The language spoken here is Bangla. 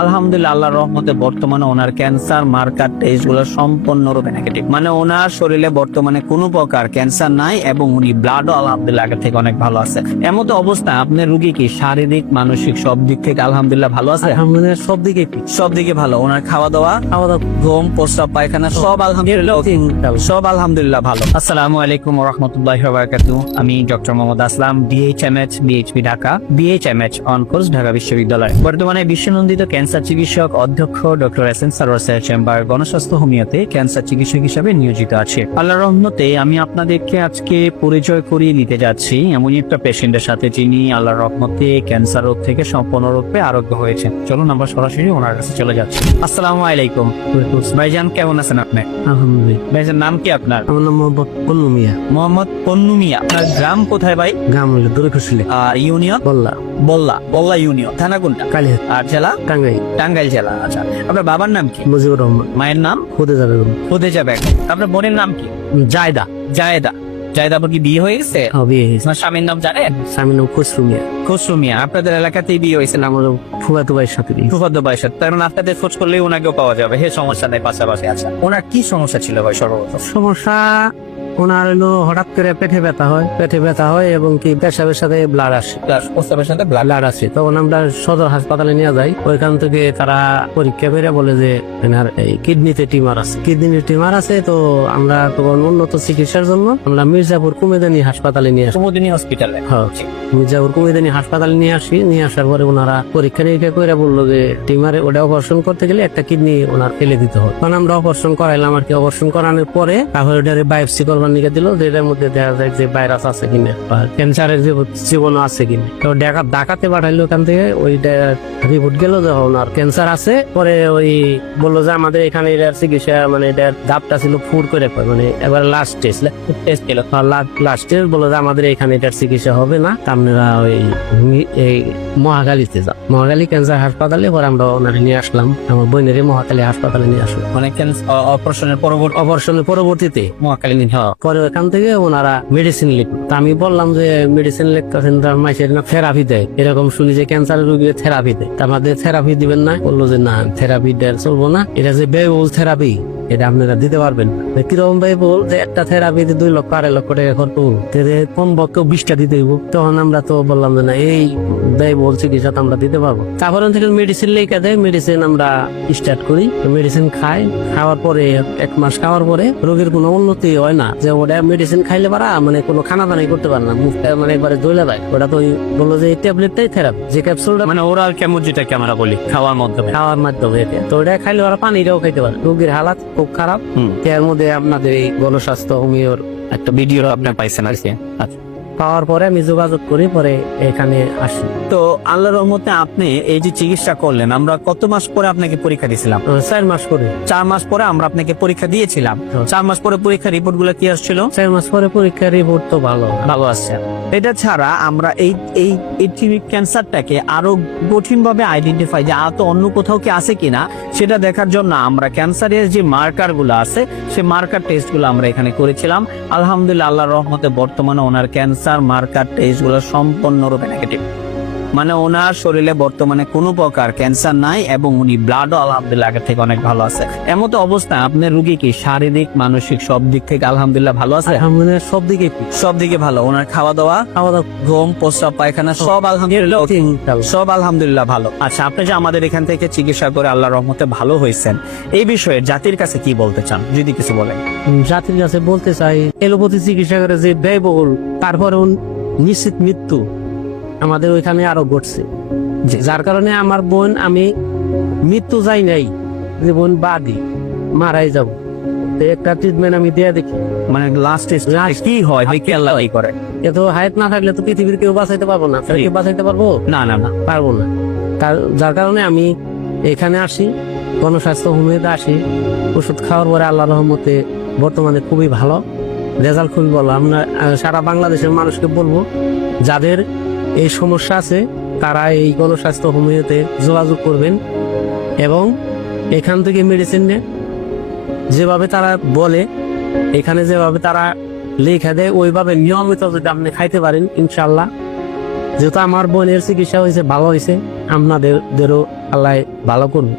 আলহামদুলিল্লাহ, আল্লাহর রহমতে বর্তমানে ওনার ক্যান্সার মার্কার টেস্ট গুলো সম্পূর্ণরূপে নেগেটিভ। মানে ওনার শরীরে বর্তমানে কোনো প্রকার ক্যান্সার নাই এবং উনি ব্লাডও আলহামদুলিল্লাহ আগের থেকে অনেক ভালো আছে। এমত অবস্থায় আপনার রুগী কি শারীরিক মানসিক সব দিক থেকে আলহামদুলিল্লাহ ভালো আছে? আলহামদুলিল্লাহ সব দিকে ভালো। ওনার খাওয়া দাওয়া ঘুম প্রস্রাব পায়খানা সব আলহামদুলিল্লাহ সব আলহামদুলিল্লাহ ভালো। আসসালামু আলাইকুম ওয়া রাহমাতুল্লাহি ওয়া বারাকাতুহু। আমি doctor Mohammad Aslam, BHMH BHP Dhaka, BHMH on course Dhaka বিশ্ববিদ্যালয়। বর্তমানে বিশ্বনন্দিত ক্যান্সার চিকিৎসক অধ্যক্ষ doctor S N Sarwar sir chamber গণস্বাস্থ্য হোমিওতে ক্যান্সার চিকিৎসক হিসেবে নিয়োজিত আছে। আল্লাহর রহমতে আমি আপনাদেরকে আজকে পরিচয় করিয়ে নিতে যাচ্ছি এমনই একটা পেশেন্টের সাথে যিনি আল্লাহর রহমতে ক্যান্সার রোগ থেকে সম্পূর্ণরূপে আরোগ্য হয়েছেন। চলুন আমরা সরাসরি ওনার কাছে চলে যাচ্ছি। আসসালামু আলাইকুম ভাইজান, কেমন আছেন আপনি? আলহামদুলিল্লাহ। ভাইজান নাম কি আপনার? আমার নাম মোহাম্মদ পন্নু মিয়া। মোহাম্মদ পন্নু মিয়া। আপনার গ্রাম কোথায় ভাই? গ্রাম হলো দূরকুশলী। আর ইউনিয়ন? বল্লা। বল্লা ইউনিয়ন। থানা কোনটা? কালিহাত। আর জেলা? টাঙ্গাইল। টাঙ্গাইল জেলা। আচ্ছা, আপনার বাবার নাম কি? মুজিবুর রহমান। মায়ের নাম? খুদেজা বেগম। খুদেজা বেগম। আপনার বোনের নাম কি? জায়দা। জায়েদা। জায়েদা আপনার কি বিয়ে হয়ে গেছে? হ্যাঁ, বিয়ে হয়েছে। আপনার স্বামীর নাম জানেন? স্বামীর নাম খসরু মিয়া। খসরু মিয়া। আপনাদের এলাকাতেই বিয়ে হয়েছে? আমার ফুফাতো ভাইয়ের সাথে বিয়ে। ফুফাতো ভাইয়ের সাথে। তার মানে আপনাদের খোঁজ করলেই ওনাকেও পাওয়া যাবে। হে, সমস্যা নেই, পাশাপাশি। আচ্ছা, ওনার কি সমস্যা ছিল ভাই সর্বপ্রথম? সমস্যা ওনার হলো হঠাৎ করে পেটে ব্যথা হয় এবং কি পেশাবের সাথে ব্লাড আসে। প্রস্তাবের সাথে ব্লাড আসে, তখন আমরা সদর হাসপাতালে নিয়ে যাই। ওইখান থেকে তারা পরীক্ষা করে বলে যে এনার এই কিডনিতে টিউমার আছে। তো আমরা তখন উন্নত চিকিৎসার জন্য আমরা মির্জাপুর কুমেদানি হাসপাতালে নিয়ে আসি। কুমুদিনী হসপিটালে? হ্যাঁ, মির্জাপুর কুমেদানি হাসপাতালে নিয়ে আসার পরে ওনারা পরীক্ষা নিরীক্ষা করে বললো যে টিউমারে ওটা অপারেশন করতে গেলে একটা কিডনি ওনার ফেলে দিতে হবে। তখন আমরা অপারেশন করাইলাম আর কি। অপারেশন করানোর পরে তারপরে ওটারে বায়োপসি করবার নিয়ে দিল, যেটার মধ্যে দেখা যায় যে ভাইরাস আছে কিনা বা ক্যান্সারের জীবন আছে কিনা। তো ঢাকাতে পাঠাইলো। ওখান থেকে ওইটা রিপোর্ট গেল যে ওনার ক্যান্সার আছে। পরে ওই বললো যে আমাদের এখানে এটার চিকিৎসা মানে এটার ধাপটা ছিল ফুড করে মানে এবার লাস্ট টেস্ট ছিল। লাস্ট টেস্ট বললো যে আমাদের এখানে এটার চিকিৎসা হবে না, আপনারা ওই এই মহাখালীতে যান। মহাখালী ক্যান্সার হাসপাতালে। পরে আমরা ওনারে নিয়ে আসলাম, আমার বোনের মহাখালী হাসপাতালে নিয়ে আসলাম। মানে অপারেশনের পরবর্তীতে মহাখালী। পরে ওখান থেকে ওনারা মেডিসিন লিখল। তা আমি বললাম যে মেডিসিন লিখতেছেন মাইসের না থেরাপি দেয়, এরকম শুনি যে ক্যান্সারের রোগীর থেরাপি দেয়। তা আমাদের থেরাপি দিবেন না? বললো যে না, থেরাপি দেওয়া চলবো না, এটা যে ব্যয়বহুল থেরাপি এটা আপনারা দিতে পারবেন না। কিরকম ভাই বল যে একটা থেরাপিতে 2 লক্ষ 2.5 লক্ষ টাকা খরচ, কোন পক্ষে 20টা দিতে হইব। তখন আমরা তো বললাম যে না, এই ব্যয়বহুল চিকিৎসা তো আমরা দিতে পারবো। তারপরে থেকে মেডিসিন লেখা দেয়, মেডিসিন আমরা স্টার্ট করি। মেডিসিন খাওয়ার পরে 1 মাস খাওয়ার পরে রোগীর কোনো উন্নতি হয় না। যে ওটা মেডিসিন খাইলে পারা মানে কোনো খানা দানাই করতে পারে না, মুখটা মানে একবারে জ্বলে যায়। ওটা তো বললো যে এই ট্যাবলেটটাই থেরাপি, যে ক্যাপসুলটা মানে ওরাল কেমন, যেটাকে আমরা বলি খাওয়ার মাধ্যমে তো ওটা খাইলে ওরা পানিটাও খাইতে পারে। রোগীর হালাত খুব খারাপ। এর মধ্যে আপনাদের এই গণস্বাস্থ্য হোমিওর একটা ভিডিও আপনি পাইছেন আর কি। আচ্ছা, পাওয়ার পরে আমি যোগাযোগ করি, পরে এখানে আসি। তো আল্লাহর রহমতে আপনি এই যে চিকিৎসা করলেন, আমরা কত মাস পরে আপনাকে পরীক্ষা দিয়েছিলাম? 4 মাস পরে। 4 মাস পরে আমরা আপনাকে পরীক্ষা দিয়েছিলাম। 4 মাস পরে পরীক্ষা রিপোর্ট গুলো কি আসছিল? 4 মাস পরে পরীক্ষা রিপোর্ট তো ভালো আসছে। এটা ছাড়া আমরা এই ক্যান্সারটাকে আরো কঠিন ভাবে আইডেন্টিফাই যে তো অন্য কোথাও কি আছে কিনা সেটা দেখার জন্য আমরা ক্যান্সারের যে মার্কার গুলো আছে সেই মার্কার টেস্ট গুলো আমরা এখানে করেছিলাম। আলহামদুলিল্লাহ, আল্লাহর রহমতে বর্তমানে ওনার ক্যান্সার মার্কার টেস্ট গুলো সম্পূর্ণরূপে নেগেটিভ। মানে ওনার শরীরে বর্তমানে কোনো প্রকার ক্যান্সার নাই এবং উনি ব্লাডও আলহামদুলিল্লাহ আগের থেকে অনেক ভালো আছে। এমত অবস্থায় আপনার রুগী কি শারীরিক মানসিক সব দিক থেকে আলহামদুলিল্লাহ ভালো আছে? আলহামদুলিল্লাহ সব দিকে ভালো। ওনার খাওয়া দাওয়া ঘুম প্রস্রাব পায়খানা সব আলহামদুলিল্লাহ ভালো। আচ্ছা, আপনি যে আমাদের এখান থেকে চিকিৎসা করে আল্লাহর রহমতে ভালো হয়েছেন, এই বিষয়ে জাতির কাছে কি বলতে চান যদি কিছু বলেন? জাতির কাছে বলতে চাই, এলোপ্যাথি চিকিৎসা করে যে ব্যয়বহুল, তারপরে নিশ্চিত মৃত্যু আমাদের ওইখানে আরো ঘটছে। যার কারণে আমার বোন, আমি মৃত্যু যাই নাই, যে বোন বাদী মারাই যাব। একটা ট্রিটমেন্ট আমি দিয়ে দেখি, মানে লাস্ট কি হয় কি আল্লাহ করে। এত হায়াত না থাকলে তো পৃথিবীর কেউ বাঁচাইতে পারবো না। কেউ বাঁচাইতে পারবো না, পারবো না। যার কারণে আমি এখানে আসি, গণস্বাস্থ্য হোমিওতে আসি। ওষুধ খাওয়ার পরে আল্লাহ রহমতে বর্তমানে খুবই ভালো রেজাল্ট, খুবই ভালো। আমরা সারা বাংলাদেশের মানুষকে বলবো, যাদের এই সমস্যা আছে তারা এই গণস্বাস্থ্য হোমিওতে যোগাযোগ করবেন এবং এখান থেকে মেডিসিন নেন। যেভাবে তারা বলে, এখানে যেভাবে তারা লেখা দেয়, ওইভাবে নিয়মিত যদি আপনি খাইতে পারেন, ইনশাল্লাহ, যেহেতু আমার বোনের চিকিৎসা হয়েছে, ভালো হয়েছে, আপনাদেরও আল্লাহ ভালো করুন।